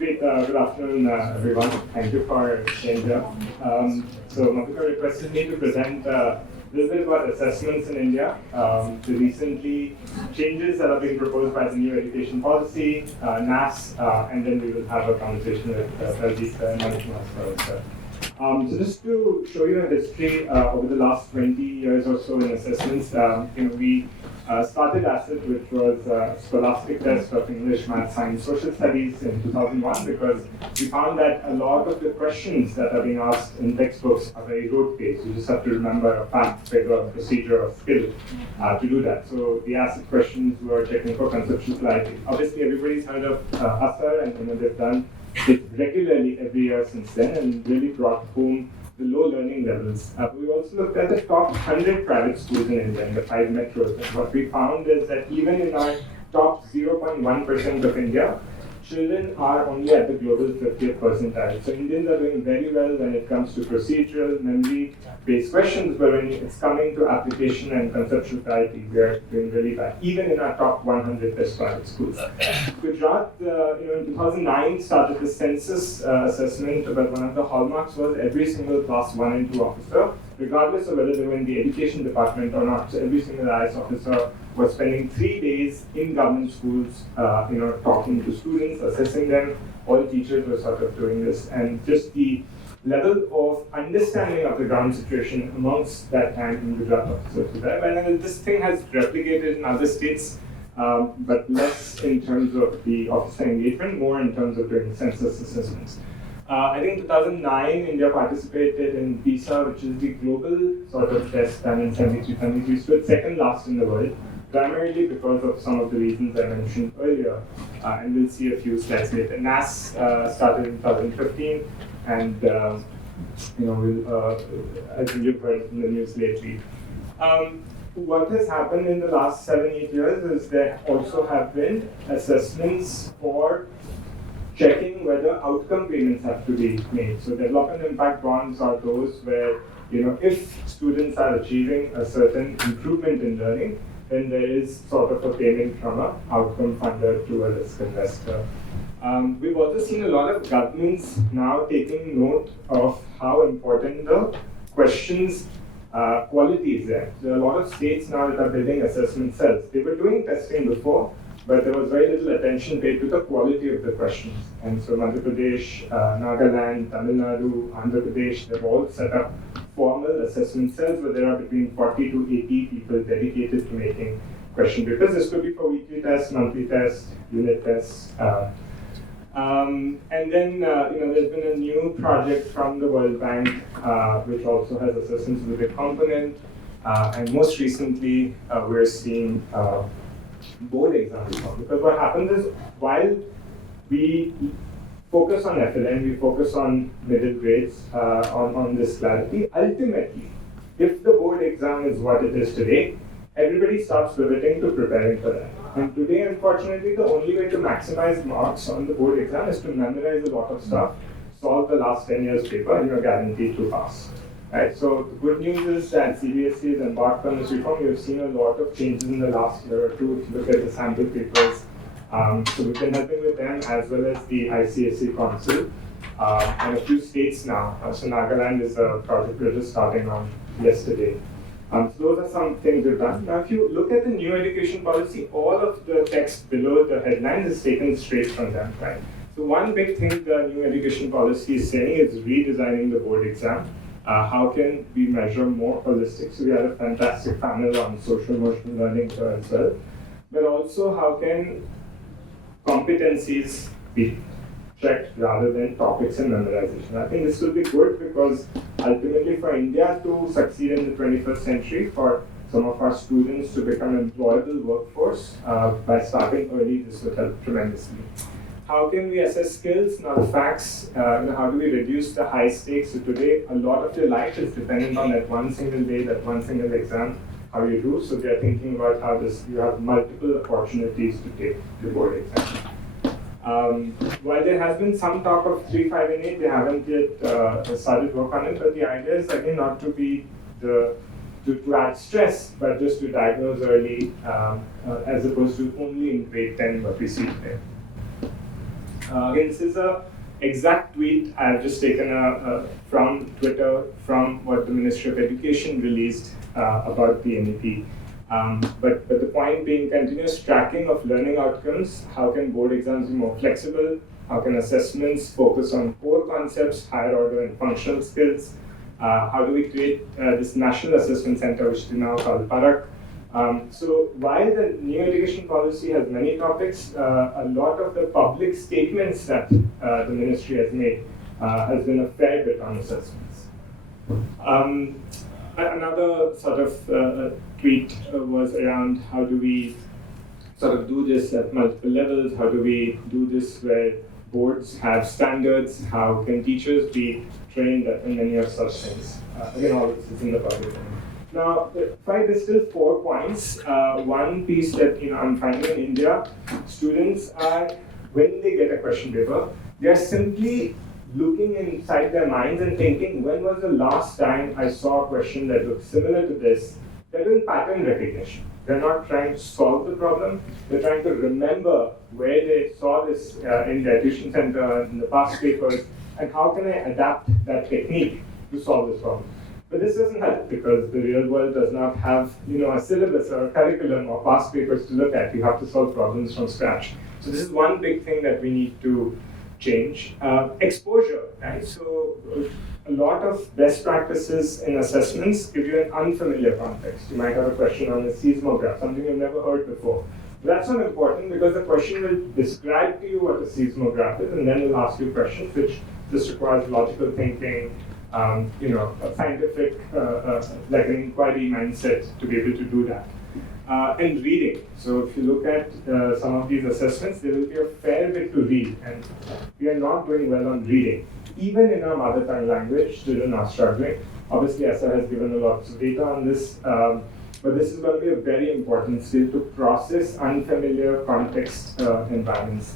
Great. Good afternoon, everyone. Thank you for staying here. So, Madhukar requested me to present a little bit about assessments in India, the recently changes that are being proposed by the new education policy, NAS, and then we will have a conversation with Pradeep and Manishma. So just to show you a history over the last 20 years or so in assessments, we started ACID, which was a scholastic test of English, Math, Science, Social Studies in 2001 because we found that a lot of the questions that are being asked in textbooks are very rote-based. You just have to remember a fact, figure, procedure, or skill to do that. So the ACID questions were checking for conceptual clarity. Obviously, everybody's heard of ASAR, and they've done it regularly every year since then and really brought home the low learning levels. We also looked at the top 100 private schools in India, in the 5 metros, and what we found is that even in our top 0.1% of India, children are only at the global 50th percentile. So Indians are doing very well when it comes to procedural, memory-based questions, but when it's coming to application and conceptual clarity, we are doing really bad, even in our top 100 best private schools. Gujarat, in 2009, started the census assessment, but one of the hallmarks was every single class 1 and 2 officer, regardless of whether they were in the education department or not. So every single IS officer was spending 3 days in government schools, talking to students, assessing them. All teachers were sort of doing this, and just the level of understanding of the ground situation amongst that time in Gujarat officers was there. And this thing has replicated in other states, but less in terms of the officer engagement, more in terms of doing census assessments. I think 2009, India participated in PISA, which is the global sort of test done in 73. We stood second last in the world, primarily because of some of the reasons I mentioned earlier. And we'll see a few slides later. NAS started in 2015, and I think you've heard in the news lately. What has happened in the last 7-8 years is there also have been assessments for checking whether outcome payments have to be made. So development impact bonds are those where, if students are achieving a certain improvement in learning, then there is sort of a payment from an outcome funder to a risk investor. We've also seen a lot of governments now taking note of how important the questions quality is there. There are a lot of states now that are building assessment cells. They were doing testing before, but there was very little attention paid to the quality of the questions. And so Madhya Pradesh, Nagaland, Tamil Nadu, Andhra Pradesh, they've all set up formal assessment cells where there are between 40 to 80 people dedicated to making question papers. This could be for weekly tests, monthly tests, unit tests. And then, there's been a new project from the World Bank, which also has assessments as a big component. And most recently, we're seeing board exams. Because what happens is, while we focus on FLN, we focus on middle grades, on this clarity, ultimately, if the board exam is what it is today, everybody starts pivoting to preparing for that. And today, unfortunately, the only way to maximize marks on the board exam is to memorize a lot of stuff, solve the last 10 years paper, and you're guaranteed to pass. Right? So the good news is that CBSE has embarked on this reform. We've seen a lot of changes in the last year or two. If you look at the sample papers, so we've been helping with them as well as the ICSE Council and a few states now. So Nagaland is a project we're just starting on yesterday. So those are some things we've done. Now, if you look at the new education policy, all of the text below the headlines is taken straight from them, right? So one big thing the new education policy is saying is redesigning the board exam. How can we measure more holistic? So we had a fantastic panel on social emotional learning here as well. But also, how can competencies be checked rather than topics and memorization? I think this will be good because ultimately for India to succeed in the 21st century, for some of our students to become an employable workforce, by starting early, this would help tremendously. How can we assess skills? Now the facts, how do we reduce the high stakes? So today, a lot of your life is dependent on that one single day, that one single exam, how you do. So they're thinking about how you have multiple opportunities to take the board exam. While there has been some talk of 3, 5, and 8, they haven't yet started work on it, but the idea is again not to be to add stress, but just to diagnose early as opposed to only in grade 10 what we see today. Again, this is a exact tweet I've just taken from Twitter, from what the Ministry of Education released about the NEP. But the point being, continuous tracking of learning outcomes. How can board exams be more flexible? How can assessments focus on core concepts, higher order and functional skills? How do we create this National Assessment Center, which is now called PARAK? So while the new education policy has many topics, a lot of the public statements that the ministry has made has been a fair bit on assessments. Another sort of tweet was around how do we sort of do this at multiple levels? How do we do this where boards have standards? How can teachers be trained in many of such things? Again, all this is in the public domain. Now, if I distill 4 points, one piece that I'm finding in India, students are, when they get a question paper, they are simply looking inside their minds and thinking, when was the last time I saw a question that looked similar to this? They're doing pattern recognition. They're not trying to solve the problem. They're trying to remember where they saw this in their tuition center, in the past papers, and how can I adapt that technique to solve this problem. But this doesn't help because the real world does not have a syllabus or a curriculum or past papers to look at. You have to solve problems from scratch. So this is one big thing that we need to change. Exposure, right? So a lot of best practices in assessments give you an unfamiliar context. You might have a question on a seismograph, something you've never heard before. But that's not important because the question will describe to you what a seismograph is, and then it'll ask you questions, which just requires logical thinking, a scientific, like an inquiry mindset to be able to do that. And reading. So if you look at some of these assessments, there will be a fair bit to read, and we are not doing well on reading. Even in our mother tongue language, children are struggling. Obviously, ESSA has given a lot of data on this, but this is going to be a very important skill to process unfamiliar context environments.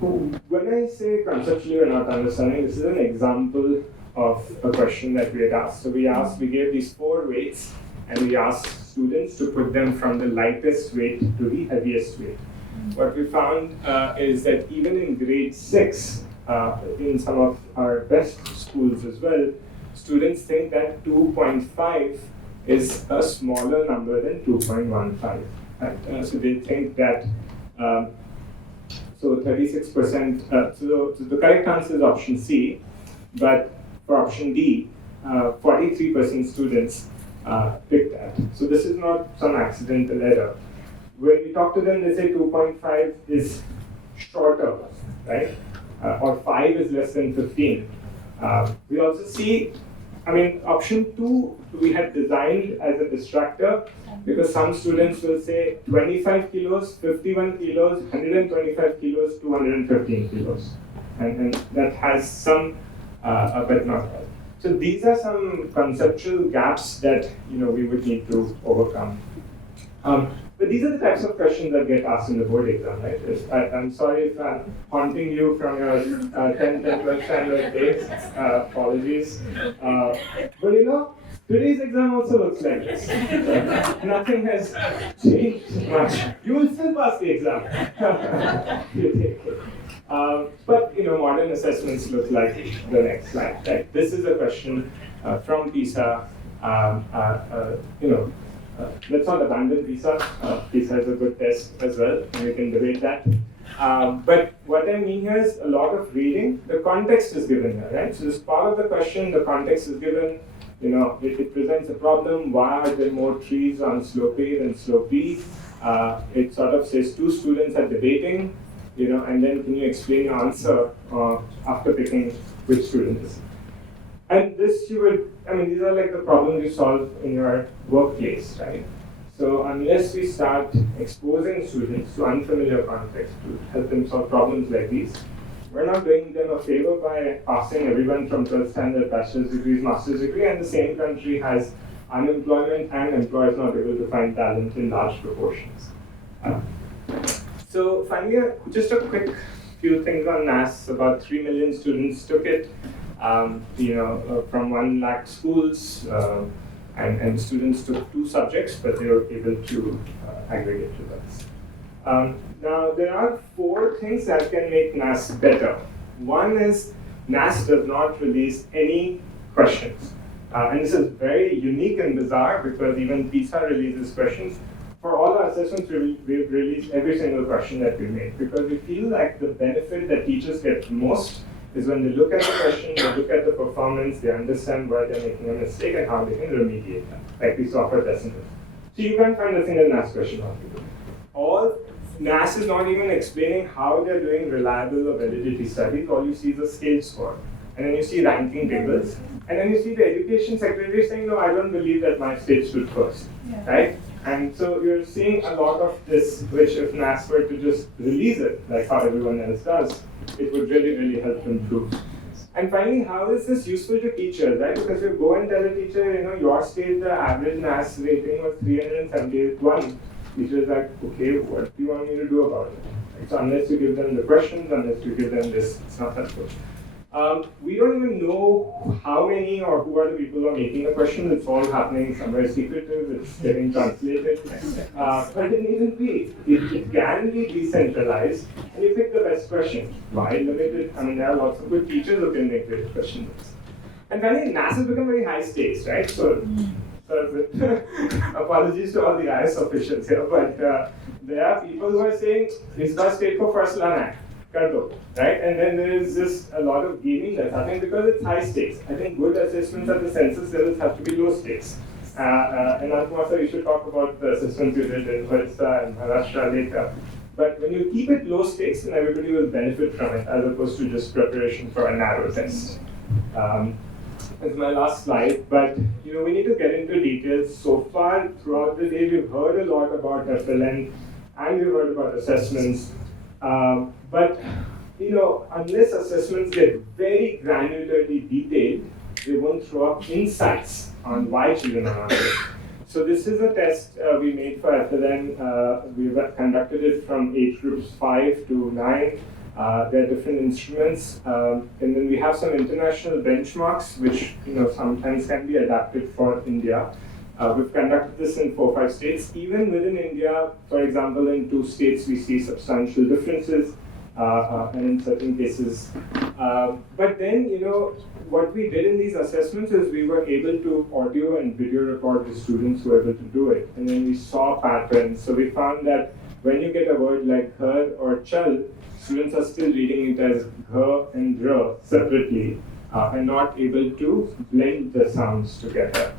When I say conceptually we're not understanding, this is an example of a question that we had asked. So we gave these 4 weights, and we asked students to put them from the lightest weight to the heaviest weight. What we found is that even in grade 6, in some of our best schools as well, students think that 2.5 is a smaller number than 2.15. Right? So they think that, so 36%, so the correct answer is option C, but for option D, 43% students picked that. So this is not some accidental error. When we talk to them, they say 2.5 is shorter, right? Or 5 is less than 15. We also see, option 2 we had designed as a distractor because some students will say 25 kilos, 51 kilos, 125 kilos, 215 kilos. And that has some, but not all. So these are some conceptual gaps that we would need to overcome. But these are the types of questions that get asked in the board exam, right? I'm sorry if I'm haunting you from your 10th and 12th standard days. Apologies. But today's exam also looks like this. Nothing has changed much. You will still pass the exam. You take it. But modern assessments look like the next slide. Right? This is a question from PISA. Let's not abandon PISA. PISA is a good test as well, and we can debate that. But what I mean here is a lot of reading. The context is given here, right? So this part of the question, the context is given. It presents a problem. Why are there more trees on slope A than slope B? It sort of says 2 students are debating, and then can you explain your answer after picking which student is. And this these are like the problems you solve in your workplace, right? So unless we start exposing students to unfamiliar context to help them solve problems like these, we're not doing them a favor by passing everyone from 12th standard, bachelor's degrees, master's degree, and the same country has unemployment and employers not able to find talent in large proportions. So finally, just a quick few things on NAS. About 3 million students took it. From 1 lakh schools, and students took 2 subjects, but they were able to aggregate results. Now, there are 4 things that can make NAS better. One is NAS does not release any questions. And this is very unique and bizarre because even PISA releases questions. For all our assessments, we've released every single question that we made because we feel like the benefit that teachers get most is when they look at the question, they look at the performance, they understand where they're making a mistake and how they can remediate that, like we saw for test centers. So you can't find a single NAS question on people. All NAS is not even explaining how they're doing reliable or validity studies. All you see is a scale score. And then you see ranking tables. And then you see the education secretary saying, no, I don't believe that my state stood first, right? And so you're seeing a lot of this, which if NAS were to just release it, like how everyone else does, it would really, really help improve. And finally, how is this useful to teachers, right? Because you go and tell a teacher, your state, the average NAS rating was 371. Teacher is like, okay, what do you want me to do about it? Like, so unless you give them the questions, unless you give them this, it's not helpful. We don't even know how many or who are the people who are making the questions. It's all happening somewhere secretive. It's getting translated. But it needn't be. It can be decentralized, and you pick the best question. Why limit it? I mean, there are lots of good teachers who can make great questions. And finally, NAS has become very high stakes, right? So apologies to all the IS officials here, but there are people who are saying, "Isba state for first lana." Right? And then there is just a lot of gaming that's happening because it's high stakes. I think good assessments at the census levels have to be low stakes. And Kumar, you should talk about the assessments you did in Orissa and Maharashtra later. But when you keep it low stakes, then everybody will benefit from it as opposed to just preparation for a narrow test. That's my last slide, but we need to get into details. So far throughout the day, we've heard a lot about FLN and we've heard about assessments. But unless assessments get very granularly detailed, they won't throw up insights on why children are not good. So this is a test we made for FLN. We've conducted it from age groups 5 to 9. There are different instruments, and then we have some international benchmarks, which sometimes can be adapted for India. We've conducted this in 4 or 5 states. Even within India, for example, in 2 states, we see substantial differences, and in certain cases. But then, what we did in these assessments is we were able to audio and video record the students who were able to do it. And then we saw patterns. So we found that when you get a word like her or chal, students are still reading it as gh and dr separately, and not able to blend the sounds together.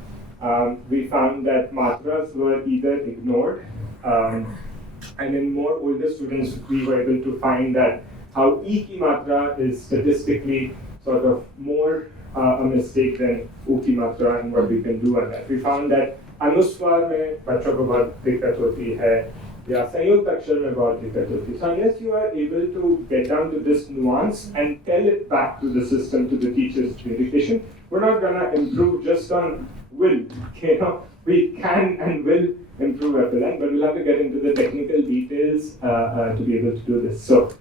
We found that matras were either ignored, and in more older students, we were able to find that how E ki matra is statistically sort of more a mistake than U ki matra and what we can do on that. We found that anuswar mein bachchon ko bahut dikkat hoti hai, या संयुक्त अक्षर में बहुत दिक्कत होती है. So unless you are able to get down to this nuance and tell it back to the system, to the teacher's education, we're not going to improve just on will. We can and will improve FLN, but we'll have to get into the technical details to be able to do this. So.